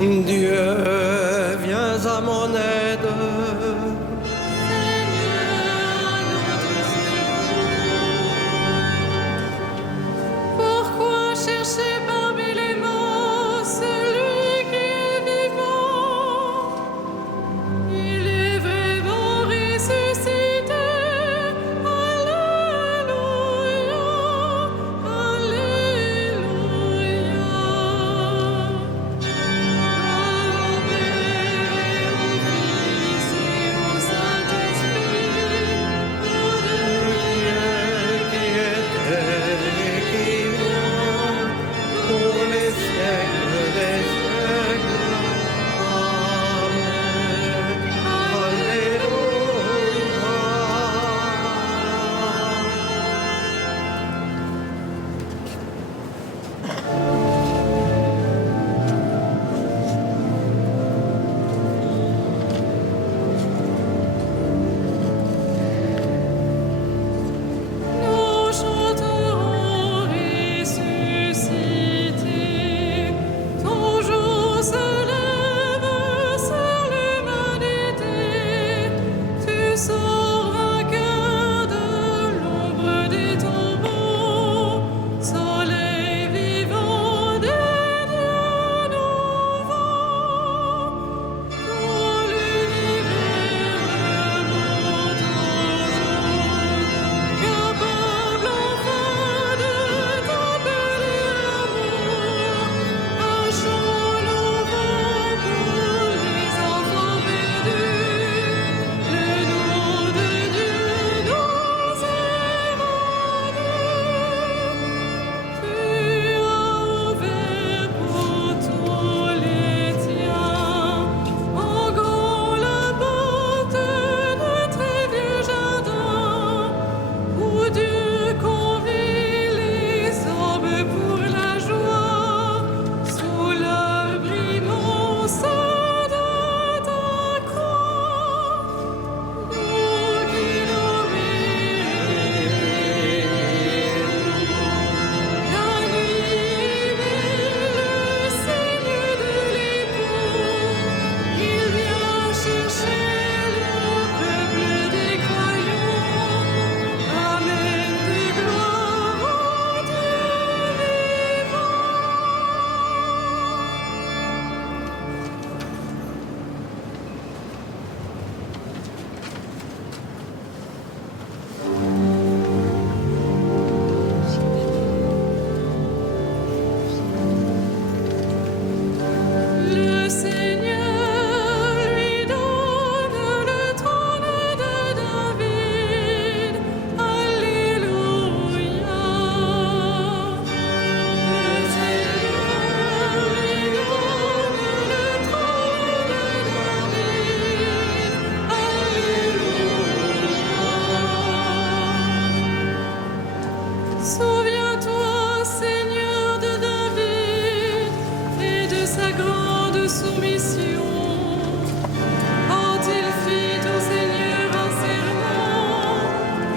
Dieu, viens à mon aide. Pourquoi chercher parmi les morts celui qui est vivant? Il est vraiment ressuscité. Alléluia, Alléluia. Gloire au Père et au Fils et au Saint-Esprit, au Qui était et qui vient pour les siècles des siècles. Amen. Alléluia. Nous chanterons ressuscité, ton jour se lève sur l'humanité. Tu sors vainqueur de l'ombre des tombeaux, soleil vivant des dieux nouveaux. Tout l'univers remonte au jour. Capable enfin de t'appeler l'amour, un chant nouveau pour les enfants perdus. Le nom de Dieu nous évanouit. Tu as ouvert pour tous les tiens, en grand la porte de très vieux jardin, où Dieu convie les hommes pour la joie, sous l'œuvre immense de ta croix. Nous qui la nuit le signe de l'époux, il vient chercher le peuple des croyants. Amen de gloire au Dieu vivant. Le Seigneur lui donne le trône de David. Alléluia. Le Seigneur lui donne le trône de David. Alléluia. Souviens-toi, Seigneur, de David et de sa grande soumission, quand il fit au Seigneur un serment,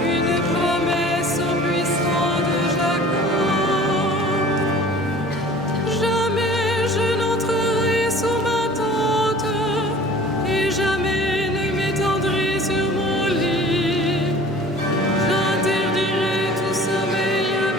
une promesse au puissant de Jacob. Jamais je n'entrerai sous ma tente, et jamais ne m'étendrai sur mon lit. J'interdirai tout sommeil à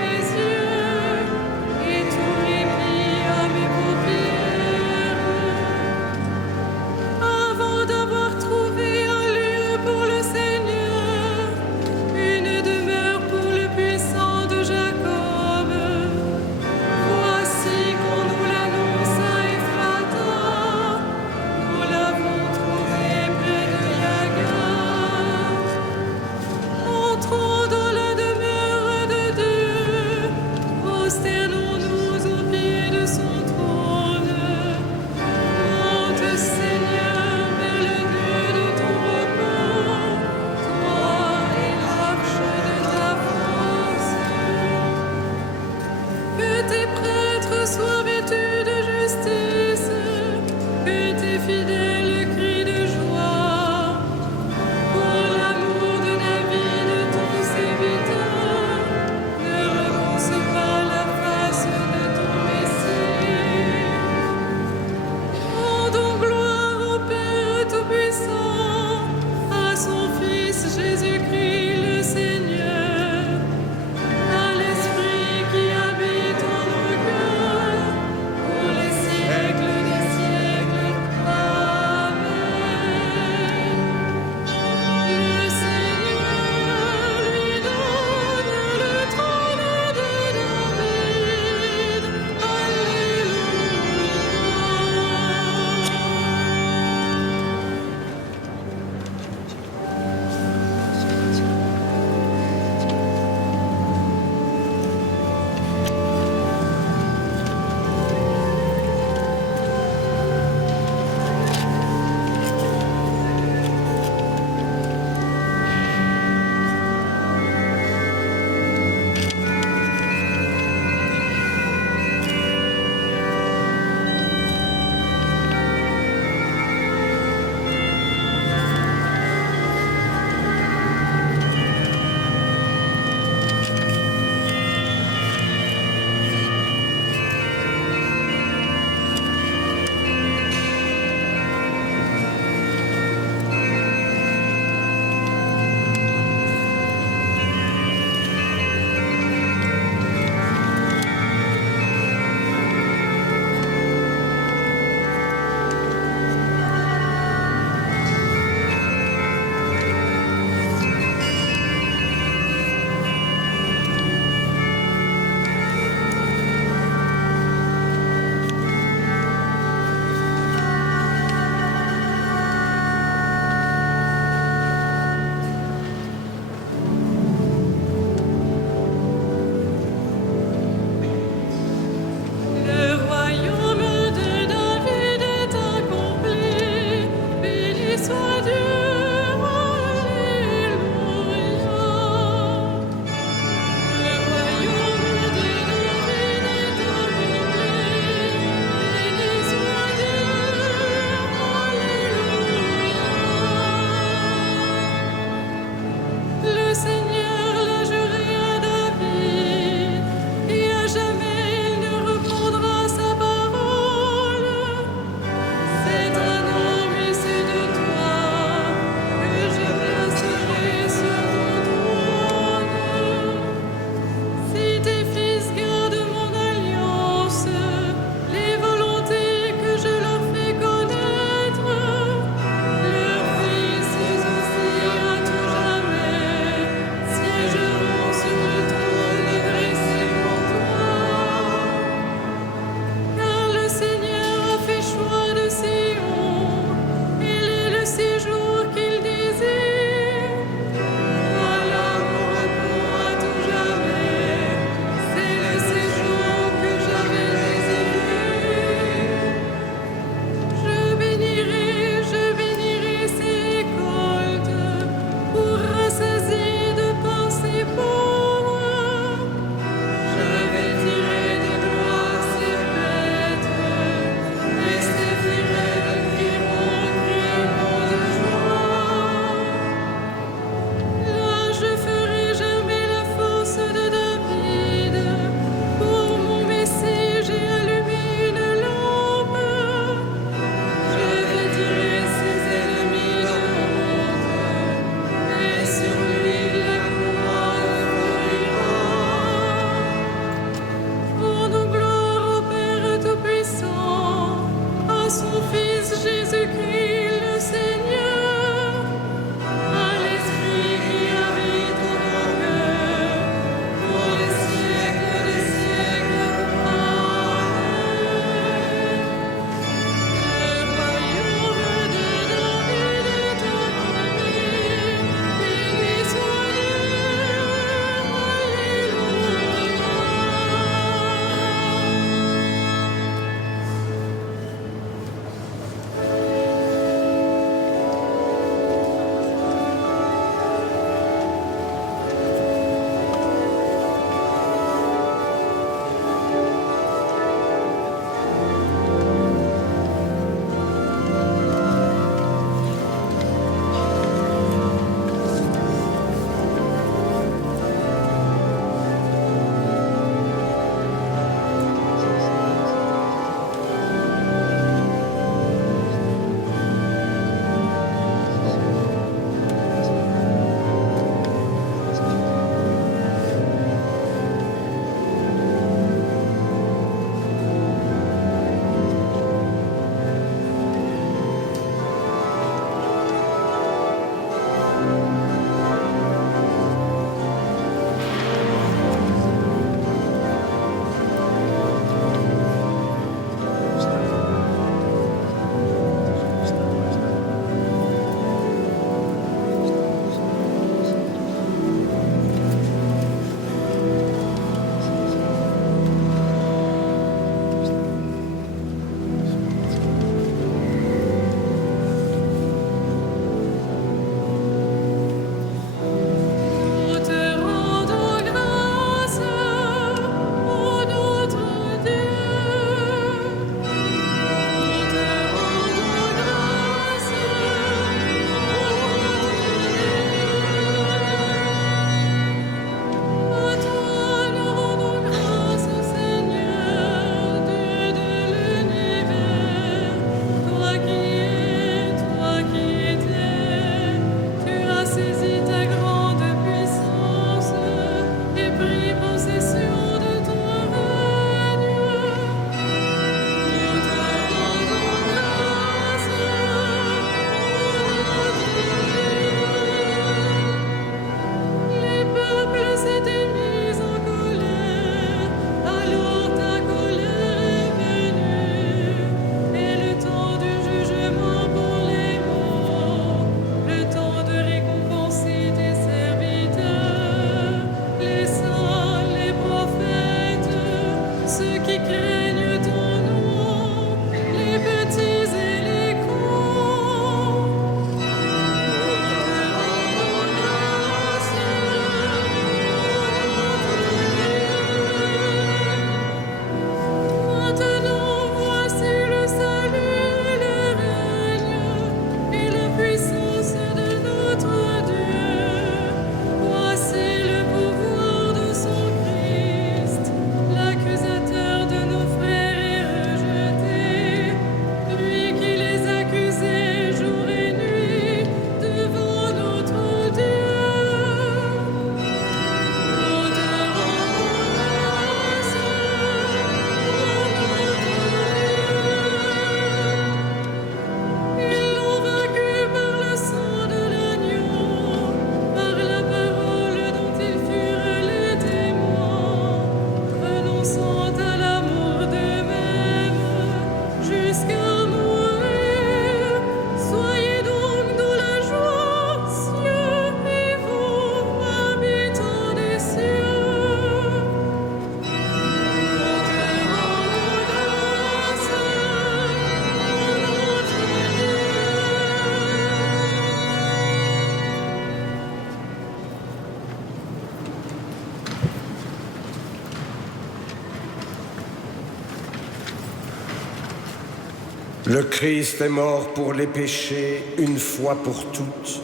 Le Christ est mort pour les péchés une fois pour toutes.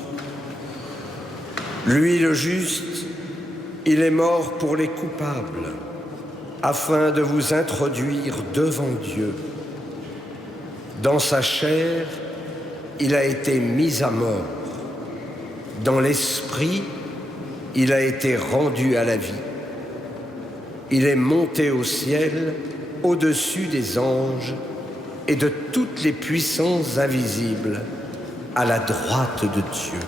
Lui, le juste, il est mort pour les coupables, afin de vous introduire devant Dieu. Dans sa chair, il a été mis à mort. Dans l'esprit, il a été rendu à la vie. Il est monté au ciel, au-dessus des anges et de toutes les puissances invisibles, à la droite de Dieu.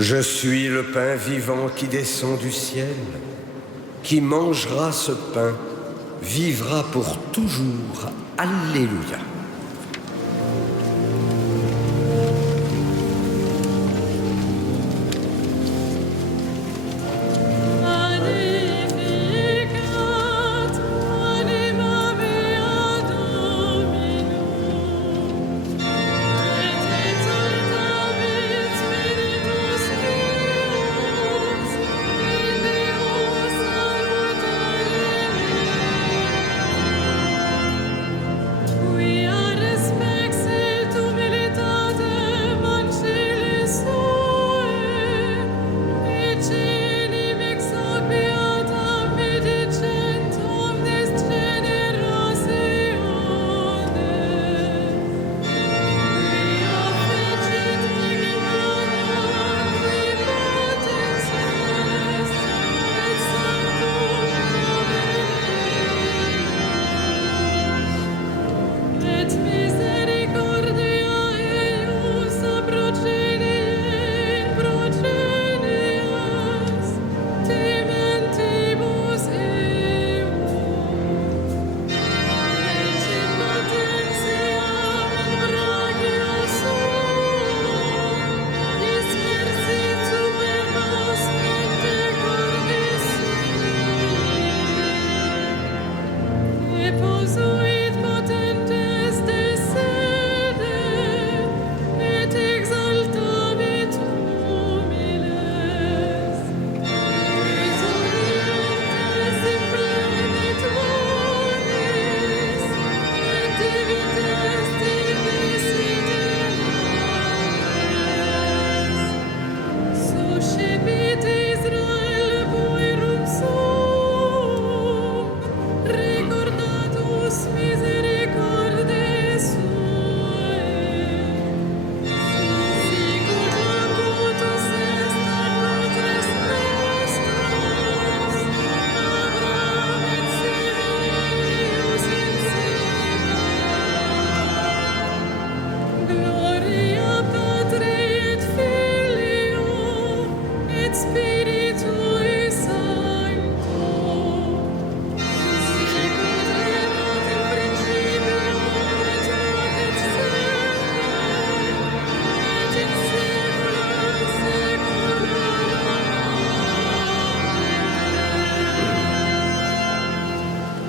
Je suis le pain vivant qui descend du ciel. Qui mangera ce pain vivra pour toujours. Alléluia.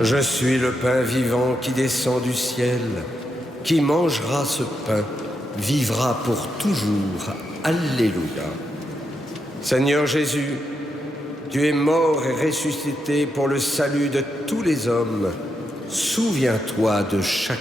Je suis le pain vivant qui descend du ciel. Qui mangera ce pain vivra pour toujours. Alléluia. Seigneur Jésus, tu es mort et ressuscité pour le salut de tous les hommes. Souviens-toi de chacun.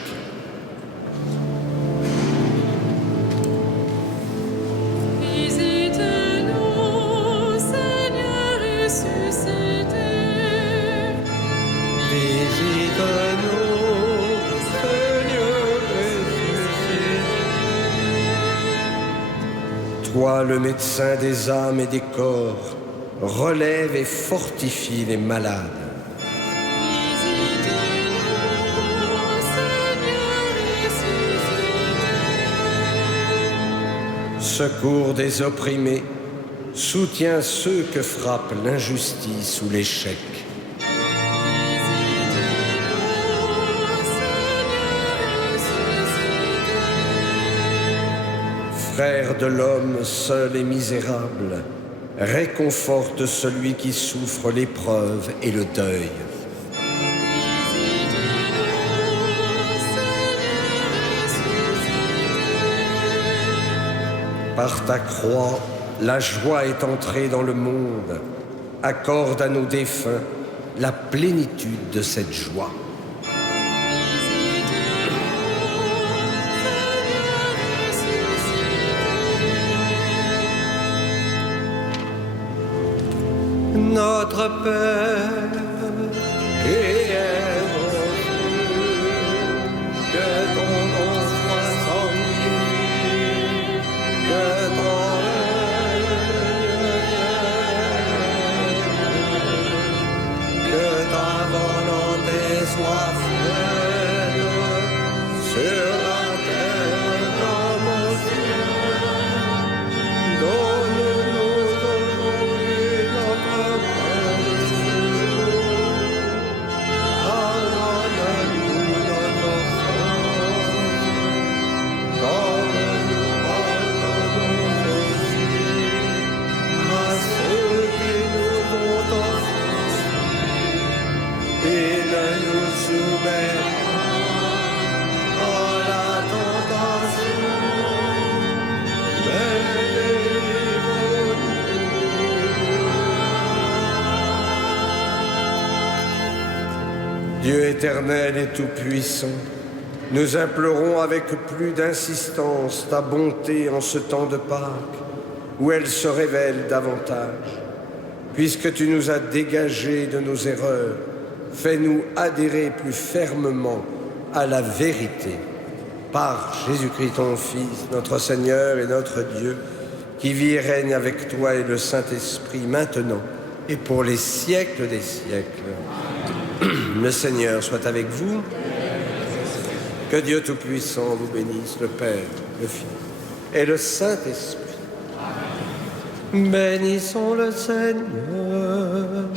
Toi, le médecin des âmes et des corps, relève et fortifie les malades. Secours des opprimés, soutiens ceux que frappe l'injustice ou l'échec. Frère de l'homme seul et misérable, réconforte celui qui souffre l'épreuve et le deuil. Par ta croix, la joie est entrée dans le monde. Accorde à nos défunts la plénitude de cette joie. Notre Père, qui es aux cieux, que ton nom soit sanctifié, que ton règne vienne, que ta volonté soit faite sur la terre comme au ciel. Donne-nous aujourd'hui notre pain de ce jour. Pardonne-nous nos offenses, comme nous pardonnons aussi à ceux qui nous ont offensés. Et ne nous soumets pas à la tentation, mais délivre-nous. Dieu éternel et tout-puissant, nous implorons avec plus d'insistance ta bonté en ce temps de Pâques, où elle se révèle davantage. Puisque tu nous as dégagés de nos erreurs, fais-nous adhérer plus fermement à la vérité. Par Jésus-Christ ton Fils, notre Seigneur et notre Dieu, qui vit et règne avec toi et le Saint-Esprit, maintenant et pour les siècles des siècles. Le Seigneur soit avec vous. Que Dieu Tout-Puissant vous bénisse, le Père, le Fils et le Saint-Esprit. Bénissons le Seigneur.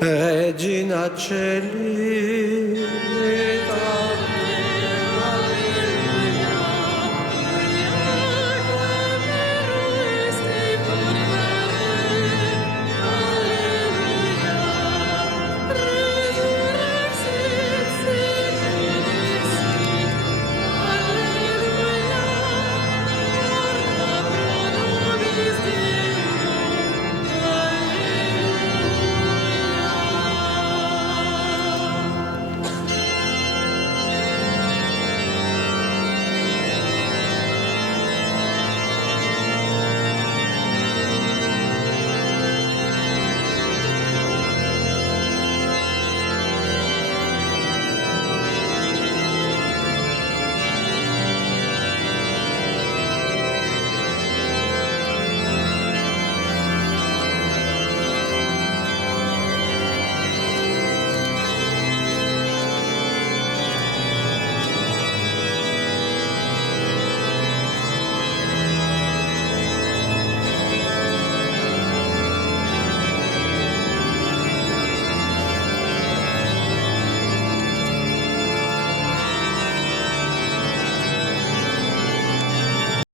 Regina Celi.